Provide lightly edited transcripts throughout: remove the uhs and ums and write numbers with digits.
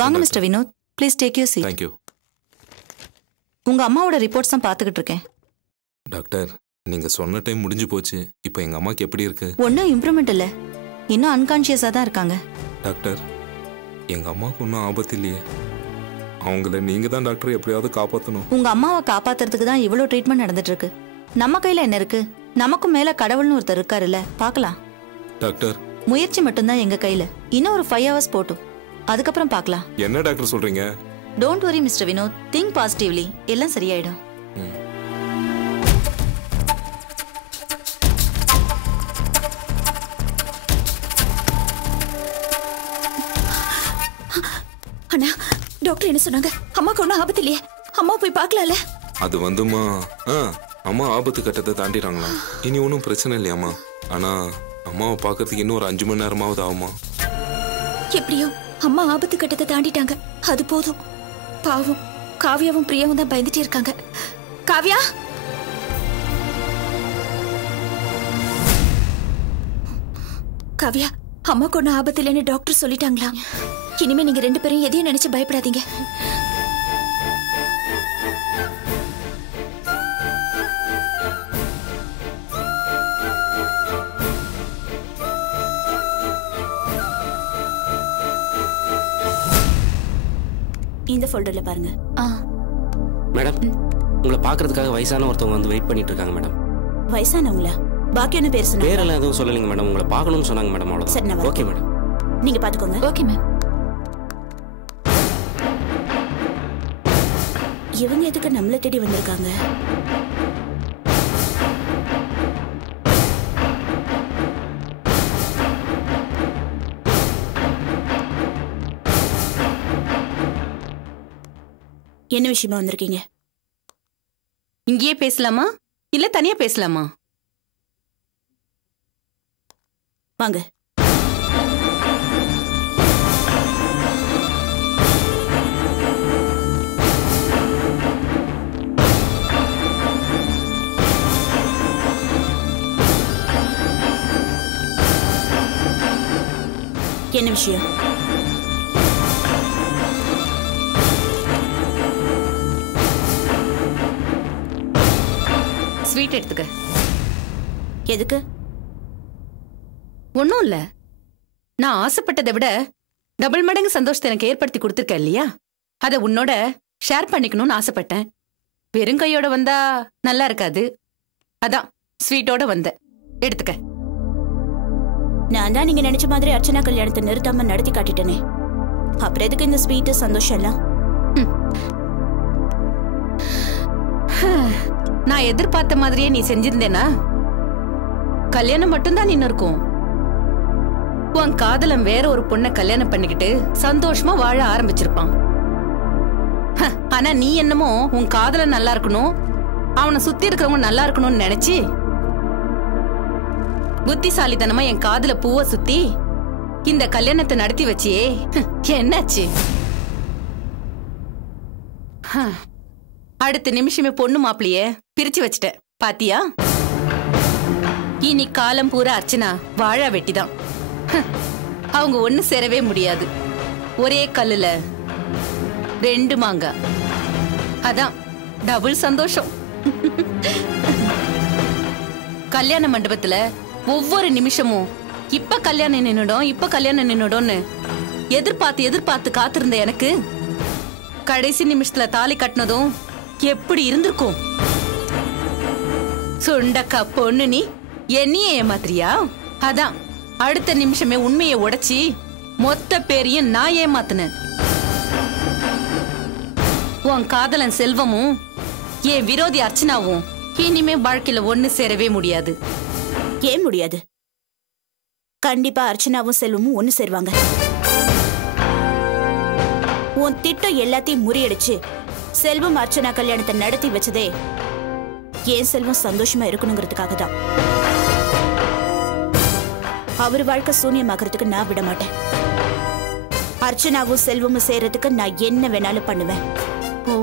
வாங்க mister Vinod, please take your seat. Thank you. உங்க அம்மாவோட ரிப்போர்ட்ஸ் தான் பார்த்துக்கிட்டு இருக்கேன். டாக்டர், நீங்க சொன்ன டைம் முடிஞ்சு போச்சு. இப்போ எங்க அம்மாக்கு எப்படி இருக்கு? ஒன்றும் இம்ப்ரூவ்மெண்ட் இல்லை, இன்னும் அன்கான்ஷியஸாக தான் இருக்காங்க. டாக்டர், எங்க அம்மாவுக்கு ஒன்றும் ஆபத்து இல்லையே? அவங்கள நீங்க தான் டாக்டர் எப்படியாவது காப்பாற்றணும். உங்க அம்மாவை காப்பாத்துறதுக்கு தான் இவ்வளோ ட்ரீட்மெண்ட் நடந்துட்டு இருக்கு. நம்ம கையில என்ன இருக்கு? நமக்கும் மேல கடவுள்னு ஒருத்தர் இருக்காருல்ல, பார்க்கலாம். டாக்டர், முயற்சி மட்டும்தான் எங்க கையில. இன்னும் ஒரு 5 hours போட்டும், அதுக்கப்புறம் பார்க்கலாம். என்ன டாக்டர் சொல்றீங்க? Don't worry mister Vinod, think positively, எல்லாம் சரியாயிடும். அண்ணா, டாக்டர் என்ன சொன்னாங்க? அம்மாக்கு ஒன்றும் ஆபத்து இல்லையே? அம்மா போய் பார்க்கலாம்ல? அது வந்துமா, அம்மா ஆபத்து கட்டத்தை தாண்டிட்டாங்களா? இனி ஒன்றும் பிரச்சனை இல்லையாம்மா. ஆனா அம்மாவை பார்க்கறதுக்கு இன்னும் ஒரு 5 மணி நேரமாவது ஆகுமா? எப்படியோ அம்மா ஆபத்து கட்டத்தை தாண்டிட்டாங்க, அது போதும். பாவம் காவியாவும் பிரியாவும் தான் பயந்துட்டே இருக்காங்க. காவியா, காவியா, அம்மாக்கு ஒன்றும் ஆபத்து இல்லைன்னு டாக்டர் சொல்லிட்டாங்களா? இனிமே நீங்க 2 பேரும் எதையும் நினைச்சு பயப்படாதீங்க. இந்த ஃபோல்டர்ல பாருங்க. மேடம், உங்களை பாக்குறதுக்காக வயசான ஒருத்தவங்க வந்து வெயிட் பண்ணிட்டு இருக்காங்க மேடம். வயசானவங்களா? பாக்கியான பேர் சொன்னாங்க. பேரெல்லாம் எதுவும் சொல்லலைங்க மேடம், உங்களை பார்க்கணும்னு சொன்னாங்க மேடம், அவ்வளவுதான். சரி, நான் ஓகே மேடம். நீங்க பாத்துக்கோங்க. Okay ma'am. இவங்க எதுக்கு நம்மள தேடி வந்திருக்காங்க? என்ன விஷயமா வந்திருக்கீங்க? இங்கேயே பேசலாமா இல்ல தனியா பேசலாமா? வாங்க. என்ன விஷயம்? ஸ்வீட் எடுத்துக்க. எதுக்கு? ஒன்னும் இல்ல, நான் ஆசைப்பட்டதை விட டபுள் மடங்கு சந்தோஷத்தை எனக்கு ஏற்படுத்தி கொடுத்துருக்க இல்லையா, அதை உன்னோட ஷேர் பண்ணிக்கணும்னு ஆசைப்பட்டேன். வெறும் கையோட வந்தா நல்லா இருக்காது, அதான் ஸ்வீட்டோட வந்த. எடுத்துக்க. நான் தான் நீங்க நினைச்ச மாதிரி அர்ச்சனா கல்யாணத்தை நிறுத்தாம நடத்தி காட்டிட்டேனே, அப்புறம் எதுக்கு இந்த ஸ்வீட் சந்தோஷம் எல்லாம்? நான் எதிர்பார்த்த மாதிரியே நீ செஞ்சிருந்தேனா கல்யாணம் மட்டும்தான் நின்னு இருக்கும். உன் காதலன் வேற ஒரு பொண்ணை கல்யாணம் பண்ணிக்கிட்டு சந்தோஷமா வாழ ஆரம்பிச்சிருப்பான். ஆனா நீ என்னமோ உன் காதலன் நல்லா இருக்கணும், அவனை சுத்தி இருக்கிறவங்க நல்லா இருக்கணும்னு நினைச்சு புத்திசாலித்தனமா என் காதுல பூவை சுத்தி இந்த கல்யாணத்தை நடத்தி வச்சியே. என்னாச்சு? அடுத்த நிமிஷமே பொண்ணு மாப்பிளைய பிரிச்சு வச்சிட்ட பாத்தியா? இனி காலம் பூரா அர்ச்சனா வாழா வெட்டிதான். அவங்க ஒண்ணு சேரவே முடியாது. ஒரே கல்லுல 2 மாங்காய். அதான் டபுள் சந்தோஷம். கல்யாண மண்டபத்துல ஒவ்வொரு நிமிஷமும் இப்ப கல்யாணம் நின்னுடும், இப்ப கல்யாணம் நின்னுடும்னு எதிர்பார்த்து எதிர்பார்த்து காத்திருந்த எனக்கு கடைசி நிமிஷத்துல தாலி கட்டினதும் எப்படி இருந்திருக்கும்? சுண்டக்கா பொண்ணு நீ என்னையே ஏமாத்திரியா? அதான் அடுத்த நிமிஷமே உண்மையை உடைச்சி மொத்த பேரையும் நான் ஏமாத்தினேன். உன் காதலன் செல்வமும் என் விரோதி அர்ச்சனாவும் இனிமே வாழ்க்கையில ஒண்ணு சேரவே முடியாது. ஏன் முடியாது? கண்டிப்பா அர்ச்சனாவும் செல்வமும் ஒண்ணு சேருவாங்க. உன் திட்டம் எல்லாத்தையும் முறியடிச்சு செல்வம் அர்ச்சனா கல்யாணத்தை நடத்தி வச்சதே ஏன் செல்வம் சந்தோஷமா இருக்கணுங்கிறதுக்காக தான். அவர் வாழ்க்கை சூன்யமாகறதுக்கு நான் விட மாட்டேன். அர்ச்சனாவும் செல்வமும் சேர்றதுக்கு நான் என்ன வேணாலும் பண்ணுவேன். ஓ,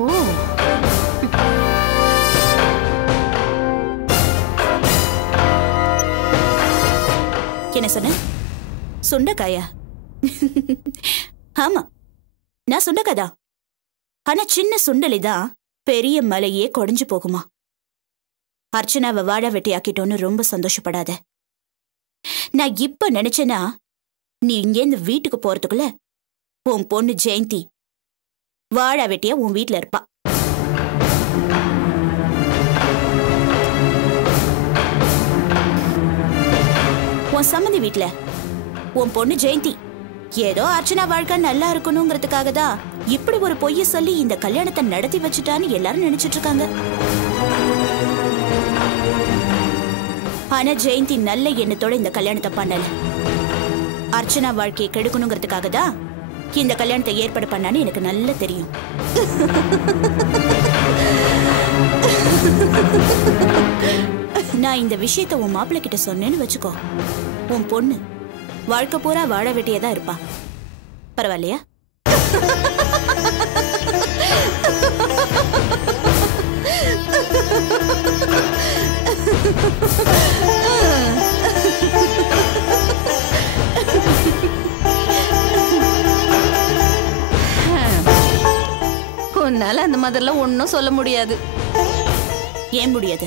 என்ன சொன்ன? சுண்டைக்காயா? ஆமா, நான் சுண்டக்கதா. ஆனா சின்ன சுண்டலிதான் பெரிய மலையே கொடைஞ்சு போகுமா. அர்ச்சனாவை வாழ வெட்டியாக்கிட்டோன்னு ரொம்ப சந்தோஷப்படாத. நான் இப்ப நினைச்சேனா நீ இங்கேருந்து வீட்டுக்கு போறதுக்குள்ள உன் பொண்ணு ஜெயந்தி வாழ வெட்டியா உன் வீட்டுல இருப்பா. உன் சம்மந்தி வீட்டுல உன் பொண்ணு ஜெயந்தி ஏதோ அர்ச்சனா வாழ்க்கை நல்லா இருக்கணுங்கிறதுக்காக தான் இப்படி ஒரு பொய்ய சொல்லி இந்த கல்யாணத்தை நடத்தி வச்சுட்டான்னு எல்லாரும் நினைச்சிட்டு இருக்காங்க. ஆனா ஜெயந்தி நல்ல எண்ணத்தோட இந்த கல்யாணத்தை பண்ணல. அர்ச்சனா வாழ்க்கையை கெடுக்கணுங்கிறதுக்காக தான் இந்த கல்யாணத்தை ஏற்பாடு பண்ணான்னு எனக்கு நல்லா தெரியும். நான் இந்த விஷயத்த உன் மாப்பிள்ளை கிட்ட சொன்னேன்னு வச்சுக்கோ, உன் பொண்ணு வாழ்க்கை பூரா வாழ வேண்டியதா இருப்பா. பரவாயில்லையா? உன்னால அந்த மாதிரிலாம் ஒன்னும் சொல்ல முடியாது. ஏன் முடியாது?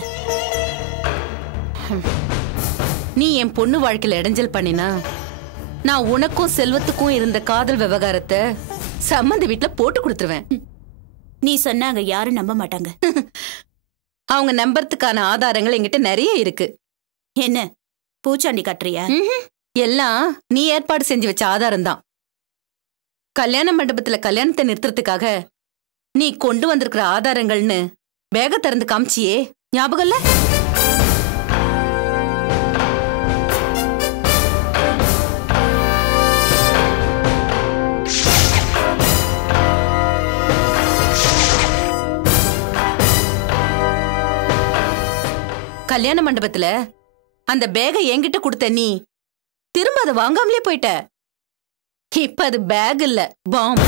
நீ என் பொண்ணு வாழ்க்கையில இடைஞ்சல் பண்ணினா நான் உனக்கும் செல்வத்துக்கும் இருந்த காதல் விவகாரத்தை சம்மந்தி வீட்டுல போட்டு கொடுத்துருவேன். நீ சொன்னாங்க யாரும் நம்ப மாட்டாங்க. அவங்க நம்பறதுக்கான ஆதாரங்கள் என்கிட்ட நிறைய இருக்கு. என்ன பூச்சாண்டி காட்டுறியா? எல்லாம் நீ ஏற்பாடு செஞ்சு வச்ச ஆதாரம் தான். கல்யாண மண்டபத்துல கல்யாணத்தை நிறுத்துறதுக்காக நீ கொண்டு வந்திருக்கிற ஆதாரங்கள்னு பேக திறந்து காமிச்சியே, ஞாபகம் இல்ல? கல்யாண மண்டபத்துல அந்த பேக என்கிட்ட கொடுத்த நீ திரும்ப அதை வாங்காமலே போயிட்ட. இப்ப அது பேக் இல்ல, பாம்.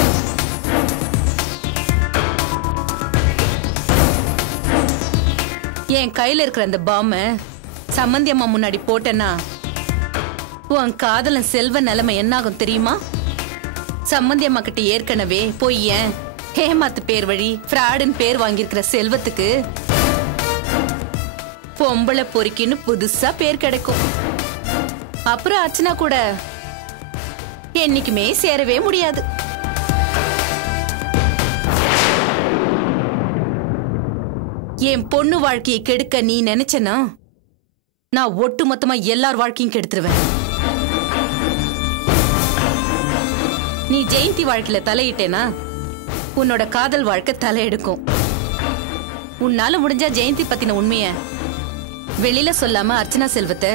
என் கையில இருக்கிற அந்த பாம்ப சம்மந்தி அம்மா முன்னாடி போட்டேன்னா உன் காதலன் செல்வ நிலைமை என்னாகும் தெரியுமா? சம்மந்தி அம்மா கிட்ட ஏற்கனவே பொய்யன் ஏமாத்து பேர் வழி ஃப்ராடுன்னு பேர் வாங்கியிருக்கிற செல்வத்துக்கு பொம்பளை பொறுக்கின்னு புதுசா பேர் கிடைக்கும். அப்புறம் அர்ச்சனா கூட என்னைக்குமே சேரவே முடியாது. என் பொண்ணு வாழ்க்கையை கெடுக்க நீ நினைச்சனா நான் ஒட்டு மொத்தமா எல்லார் வாழ்க்கையும் கெடுத்துருவேன். நீ ஜெயந்தி வாழ்க்கையில தலையிட்டேனா உன்னோட காதல் வாழ்க்கை தலையெடுக்கும். உன்னால முடிஞ்சா ஜெயந்தி பத்தின உண்மைய வெளியில சொல்லாம அர்ச்சனா செல்வத்தை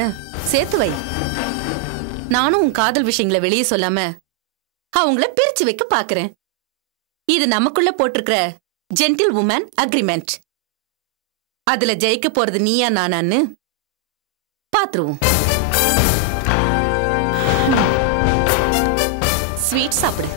சேர்த்து வை. நானும் உன் காதல் விஷயங்களை வெளியே சொல்லாம அவங்கள பிரிச்சு வைக்க பாக்குறேன். இது நமக்குள்ள போட்டிருக்கிற ஜென்டில் உமன் அக்ரிமெண்ட். அதுல ஜெயிக்க போறது நீயா நானான்னு பாத்துருவோம். ஸ்வீட் சாப்பிடு.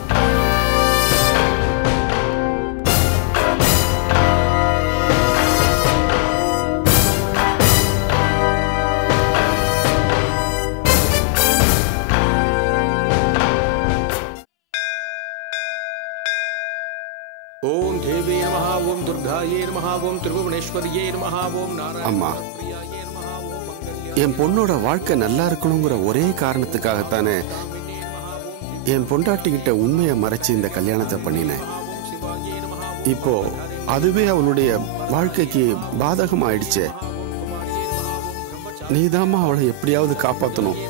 ஓம் தேவி நமஹ, ஓம் துர்காயே நமஹ, ஓம் திரிபுவனேஸ்வரியே நமஹ, ஓம் அம்மா, என் பொண்ணோட வாழ்க்கை நல்லா இருக்கணுங்கிற ஒரே காரணத்துக்காகத்தானே என் பொண்டாட்டிக்கிட்ட உண்மையை மறைச்சு இந்த கல்யாணத்தை பண்ணினேன். இப்போ அதுவே அவளுடைய வாழ்க்கைக்கு பாதகம் ஆயிடுச்சே. நீதாம்மா அவளை எப்படியாவது காப்பாற்றணும்.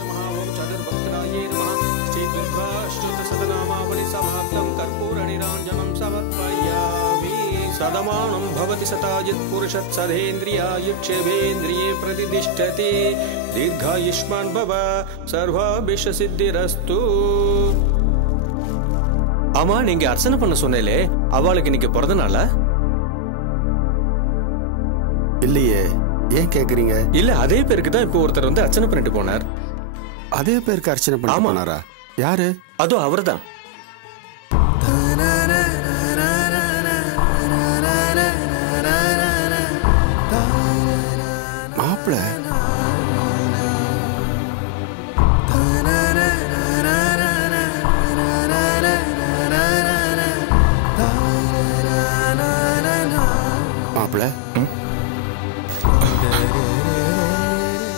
சதமானம் பவதி சதாஜித் புருஷத் சதேந்திரியாயுட்சேவேந்திரியே பிரதிதிஷ்டதி தீர்காயுஷ்மான் பவ சர்வாபிஷ சித்திரஸ்து. ஆமா, நீங்க அர்ச்சனை பண்ண சொன்னேலே, அவளுக்கு இன்னைக்கு பிறந்த நாளா? இல்லையே, ஏன் கேக்குறீங்க? இல்ல, அதே பேருக்கு தான் இப்போ ஒருத்தர் வந்து அர்ச்சனை பண்ணிட்டு போனார். அதே பேருக்கு அர்ச்சனை பண்ண போனாரா? யாரு? அதோ அவர்தான். மாப்பிள்ள மாப்பிள?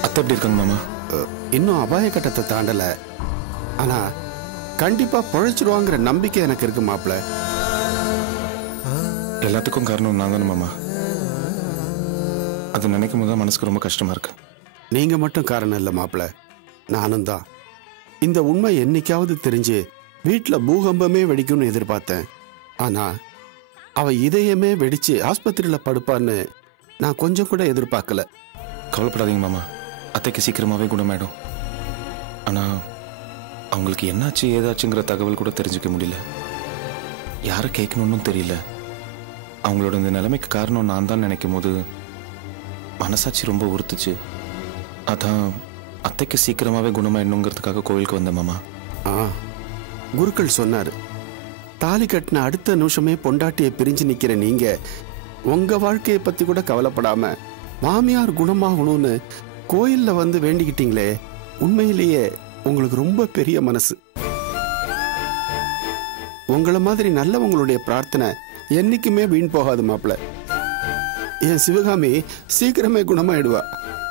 அத்தை எப்படி இருக்காங்க மாமா? இன்னும் அபாய கட்டத்தை தாண்டல. ஆனா கண்டிப்பா பொழைச்சிடுவாங்கிற நம்பிக்கை எனக்கு இருக்கு மாப்பிள. எல்லாத்துக்கும் காரணம் நான் தானே மாமா. அது நினைக்கும் போது மனசுக்கு ரொம்ப கஷ்டமா இருக்கு. நீங்க மட்டும் காரணம் இல்ல மாப்பிள, நானும் தான். இந்த உண்மை என்னைக்காவது தெரிஞ்சு வீட்டுல பூகம்பமே வெடிக்கும்னு எதிர்பார்த்தேன். ஆனா அவ இதயமே வெடிச்சு ஆஸ்பத்திரியில படுப்பான்னு நான் கொஞ்சம் கூட எதிர்பார்க்கல. கவலைப்படாதீங்க மாமா, அத்தைக்கு சீக்கிரமாவே குணமாயிடும். ஆனா அவங்களுக்கு என்னாச்சு ஏதாச்சுங்கிற தகவல் கூட தெரிஞ்சுக்க முடியல. யாரை கேட்கணும்னு தெரியல. அவங்களோட இந்த நிலைமைக்கு காரணம் நான் தான் நினைக்கும் போது மனசாட்சி ரொம்ப உறுத்துச்சு. அதான் அத்தைக்கு சீக்கிரமாவே குணமாயிடணுங்கிறதுக்காக கோவிலுக்கு வந்தேன் மாமா. குருக்கள் சொன்னாரு, தாலி கட்டின அடுத்த நிமிஷமே பொண்டாட்டியை பிரிஞ்சு நிக்கிற நீங்க உங்க வாழ்க்கையை பத்தி கூட கவலைப்படாம மாமியார் குணமாகணும்னு கோயில்ல வந்து வேண்டிக்கிட்டீங்களே, உண்மையிலேயே உங்களுக்கு ரொம்ப பெரிய மனசு. உங்களை மாதிரி நல்லவங்களுடைய பிரார்த்தனை என்னைக்குமே வீண் போகாது மாப்பிள்ள. என் சிவகாமி சீக்கிரமே குணமாயிடுவா.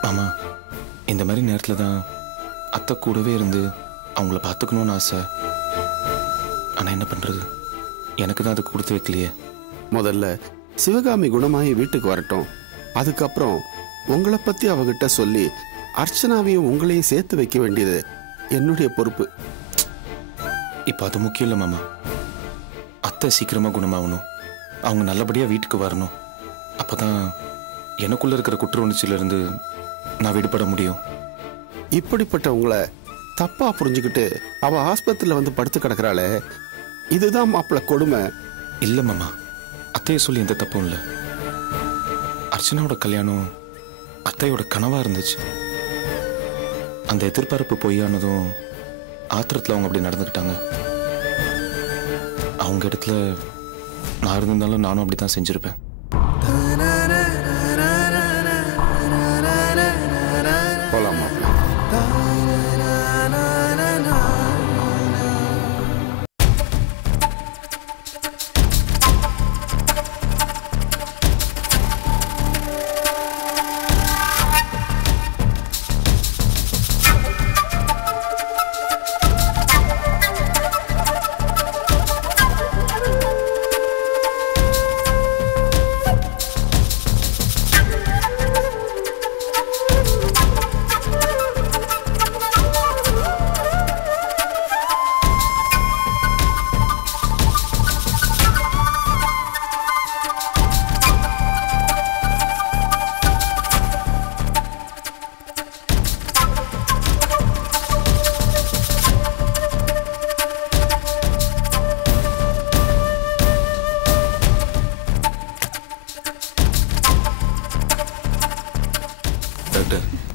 மாமா, இந்த மாதிரி நேரத்துல தான் அத்தை கூடவே இருந்து அவங்கள பார்த்துக்கணும்னு ஆசை. ஆனா என்ன பண்றது, எனக்கு தான் அது கொடுத்து வைக்கலையே. முதல்ல சிவகாமி குணமாயி வீட்டுக்கு வரட்டும், அதுக்கப்புறம் உங்களை பத்தி அவகிட்ட சொல்லி அர்ச்சனாவையும் உங்களையும் சேர்த்து வைக்க வேண்டியது என்னுடைய பொறுப்பு. இப்ப அது முக்கியம் இல்லை மாமா. அத்தை சீக்கிரமா குணமாகணும், அவங்க நல்லபடியா வீட்டுக்கு வரணும். அப்பதான் எனக்குள்ள இருக்கிற குற்ற உணர்ச்சியில இருந்து நான் விடுபட முடியும். இப்படிப்பட்ட உங்களை தப்பா புரிஞ்சுக்கிட்டு அவ ஆஸ்பத்திரியில வந்து படுத்து கிடக்குறாளே, இதுதான் மாப்பிள்ள கொடுமை. இல்ல மாமா, அத்தையை சொல்லி எந்த தப்பும் இல்லை. அர்ச்சனாவோட கல்யாணம் அத்தையோட கனவா இருந்துச்சு. அந்த எதிர்பார்ப்பு பொய்யானதும் ஆத்திரத்தில் அவங்க அப்படி நடந்துக்கிட்டாங்க. அவங்க இடத்துல நான் இருந்திருந்தாலும் நானும் அப்படித்தான் செஞ்சிருப்பேன். போலாம் மாப்பிள்ள.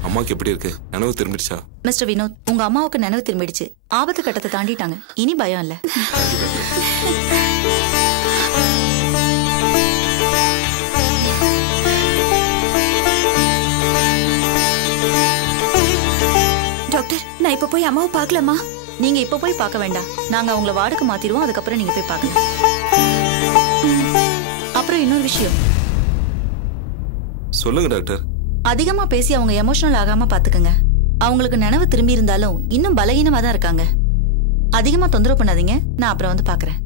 அம்மாக்கு எப்படி இருக்கு? நினைவு திரும்பிடுச்சா? மிஸ்டர் வினோத், உங்க அம்மாவுக்கு நினைவு திரும்பிடுச்சு. ஆபத்து கட்டத்தை தாண்டிட்டாங்க. இனி பயம் இல்ல. டாக்டர், நான் இப்ப போய் அம்மாவை பார்க்கலாமா? நீங்க இப்ப போய் பார்க்க வேண்டாம். நாங்க அவங்கள வார்டுக்கு மாத்திடுவோம். அதுக்கப்புறம் நீங்க போய் பார்க்கலாம். அப்புறம் இன்னொரு விஷயம். சொல்லுங்க டாக்டர். அதிகமா பேசி அவங்க எமோஷனல் ஆகாம பாத்துக்கங்க. அவங்களுக்கு நினைவு திரும்பி இருந்தாலும் இன்னும் பலகீனமா தான் இருக்காங்க. அதிகமா தொந்தரவு பண்ணாதீங்க. நான் அப்புறம் வந்து பாக்குறேன்.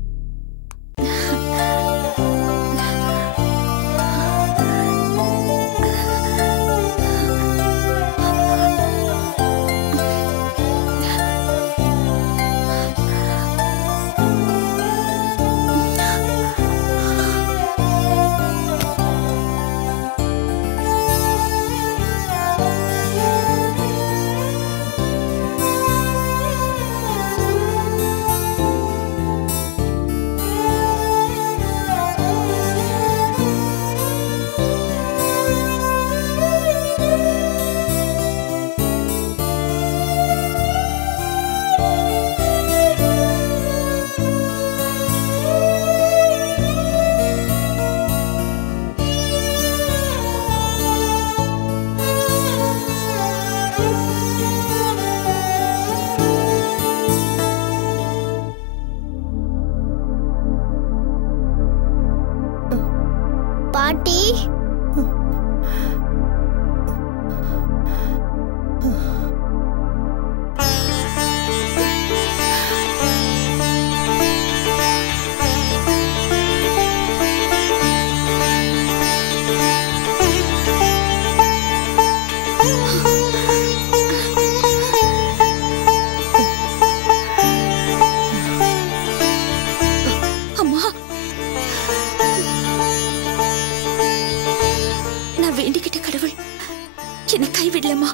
மூலமா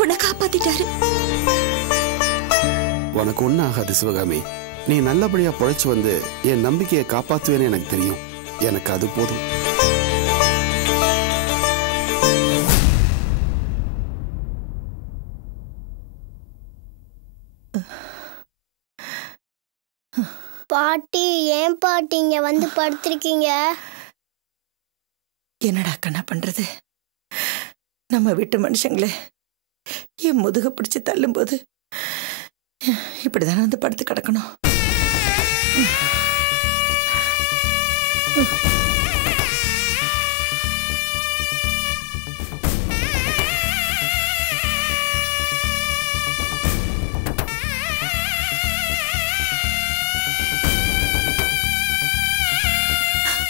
உன்னை காப்பாத்திட்டாரு. உனக்கு ஒன்னும் ஆகாது சிவகாமி. நீ நல்லபடியா பொழைச்சு வந்து என் நம்பிக்கையை காப்பாத்துவேன்னு எனக்கு தெரியும். எனக்கு அது போதும். பாட்டி, ஏன் பாட்டி இங்க வந்து படுத்திருக்கீங்க? என்னடா கண்ணா பண்றது? நம்ம வீட்டு மனுஷங்களே என் முதுக பிடிச்சு தள்ளும்போது இப்படிதானே வந்து படுத்து கிடக்கணும்.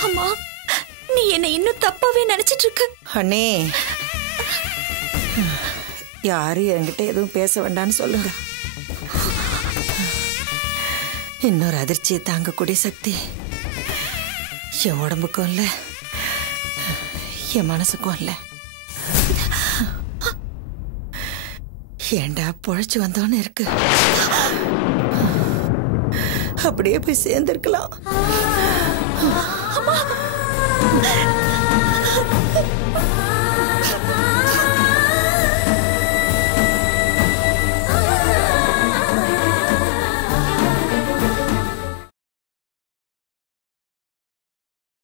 அம்மா, நீ என்ன இன்னும் தப்பாவே நினைச்சிட்டு இருக்க. அண்ணே, யாரும் என்கிட்ட எதுவும் பேச வேண்டாம்னு சொல்லுங்க. இன்னொரு அதிர்ச்சியை தாங்கக்கூடிய சக்தி என் உடம்புக்கும் இல்ல, என் மனசுக்கும் இல்ல. ஏண்டா பொழைச்சு வந்தோன்னு இருக்கு. அப்படியே போய் சேர்ந்திருக்கலாம். அம்மா